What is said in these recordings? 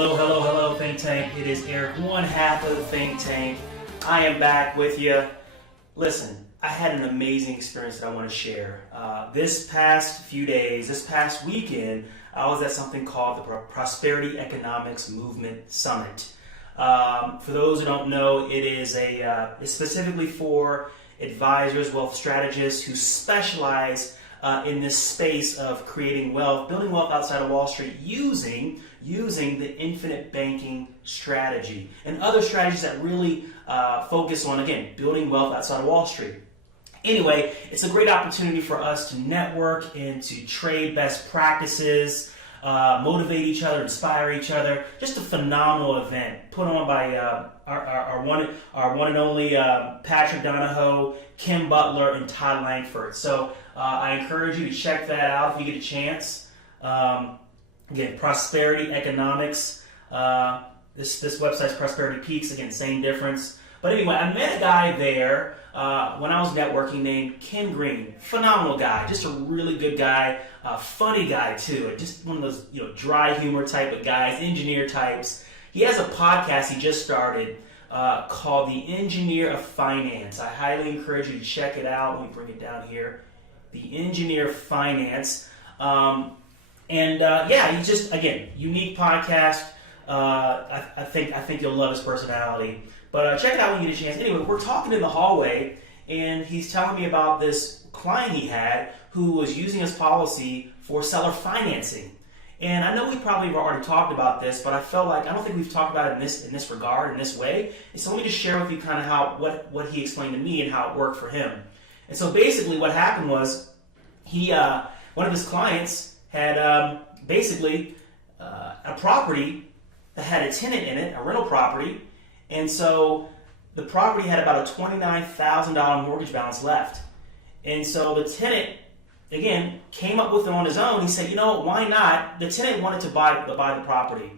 Hello, hello, hello, Think Tank. It is Eric, one half of the Think Tank. I am back with you. Listen, I had an amazing experience that I want to share. This past few days, this past weekend, I was at something called the Prosperity Economics Movement Summit. For those who don't know, it is it's specifically for advisors, wealth strategists who specialize in this space of creating wealth, building wealth outside of Wall Street using the infinite banking strategy and other strategies that really focus on, again, building wealth outside of Wall Street. Anyway, it's a great opportunity for us to network and to trade best practices, motivate each other, inspire each other. Just a phenomenal event put on by our one and only Patrick Donahoe, Kim Butler, and Todd Langford. So I encourage you to check that out if you get a chance. Again, Prosperity Economics. This website's Prosperity Peaks. Again, same difference. But anyway, I met a guy there when I was networking named Ken Green. Phenomenal guy, just a really good guy, funny guy too. Just one of those dry humor type of guys, engineer types. He has a podcast he just started called The Engineer of Finance. I highly encourage you to check it out. Let me bring it down here. The Engineer of Finance. He's just, again, unique podcast. I think you'll love his personality. But check it out when you get a chance. Anyway, we're talking in the hallway, and he's telling me about this client he had who was using his policy for seller financing. And I know we probably have already talked about this, but I felt like I don't think we've talked about it in this regard, in this way. And so let me just share with you kind of what he explained to me and how it worked for him. And so basically what happened was one of his clients had a property that had a tenant in it, a rental property, and so the property had about a $29,000 mortgage balance left. And so the tenant, again, came up with it on his own. He said, why not? The tenant wanted to buy the property,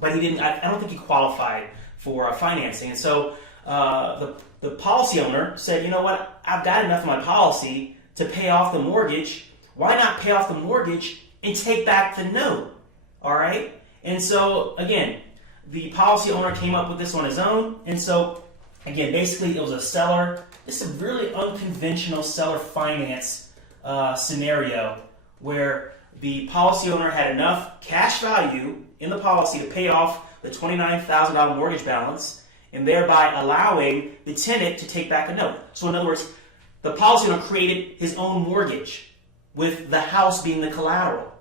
but he didn't. I don't think he qualified for financing. And so the policy owner said, you know what? I've got enough of my policy to pay off the mortgage. Why not pay off the mortgage and take back the note? All right? And so, again, the policy owner came up with this on his own. And so, again, basically it was a seller. It's a really unconventional seller finance scenario where the policy owner had enough cash value in the policy to pay off the $29,000 mortgage balance and thereby allowing the tenant to take back a note. So in other words, the policy owner created his own mortgage with the house being the collateral.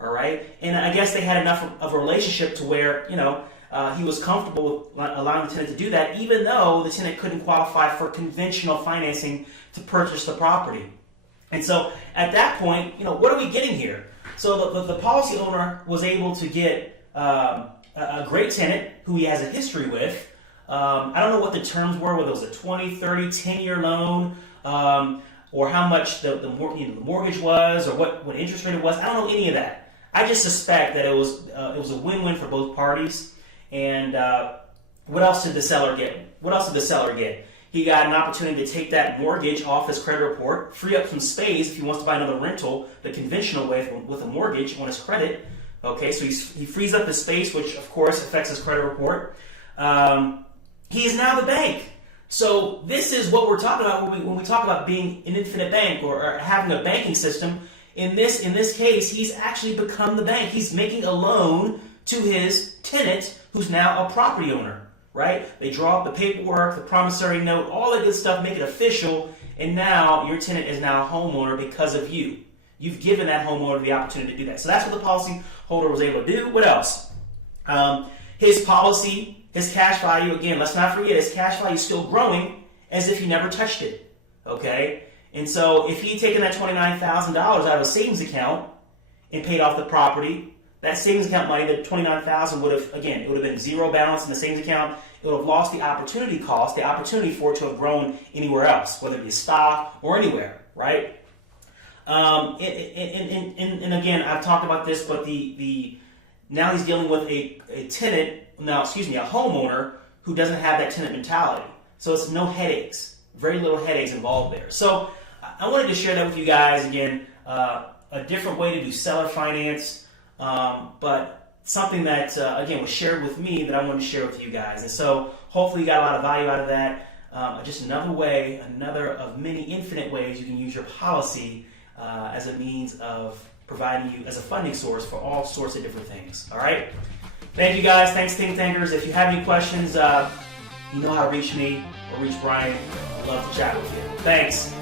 All right? And I guess they had enough of a relationship to where, he was comfortable with allowing the tenant to do that, even though the tenant couldn't qualify for conventional financing to purchase the property. And so at that point, what are we getting here? So the policy owner was able to get a great tenant who he has a history with. I don't know what the terms were, whether it was a 20, 30, 10-year loan, or how much the mortgage was, or what interest rate it was. I don't know any of that. I just suspect that it was a win-win for both parties. And what else did the seller get? He got an opportunity to take that mortgage off his credit report, free up some space if he wants to buy another rental the conventional way with a mortgage on his credit. Okay, so he frees up his space, which of course affects his credit report. He is now the bank. So this is what we're talking about when we talk about being an infinite bank or having a banking system. In this case, he's actually become the bank. He's making a loan to his tenant, who's now a property owner, right? They draw up the paperwork, the promissory note, all that good stuff, make it official, and now your tenant is now a homeowner because of you. You've given that homeowner the opportunity to do that. So that's what the policy holder was able to do. What else? His policy, his cash value, again, let's not forget, his cash value is still growing as if he never touched it, okay? And so if he'd taken that $29,000 out of a savings account and paid off the property, that savings account money, the $29,000 would have, again, it would have been zero balance in the savings account. It would have lost the opportunity cost, the opportunity for it to have grown anywhere else, whether it be a stock or anywhere, right? And again, I've talked about this, but now he's dealing with a homeowner who doesn't have that tenant mentality. So it's no headaches, very little headaches involved there. So I wanted to share that with you guys. Again, a different way to do seller finance, but something that, again, was shared with me that I wanted to share with you guys. And so hopefully you got a lot of value out of that. Just another way, another of many infinite ways you can use your policy as a means of providing you as a funding source for all sorts of different things. All right? Thank you guys. Thanks, Think Tankers. If you have any questions, you know how to reach me or reach Brian. I'd love to chat with you. Thanks.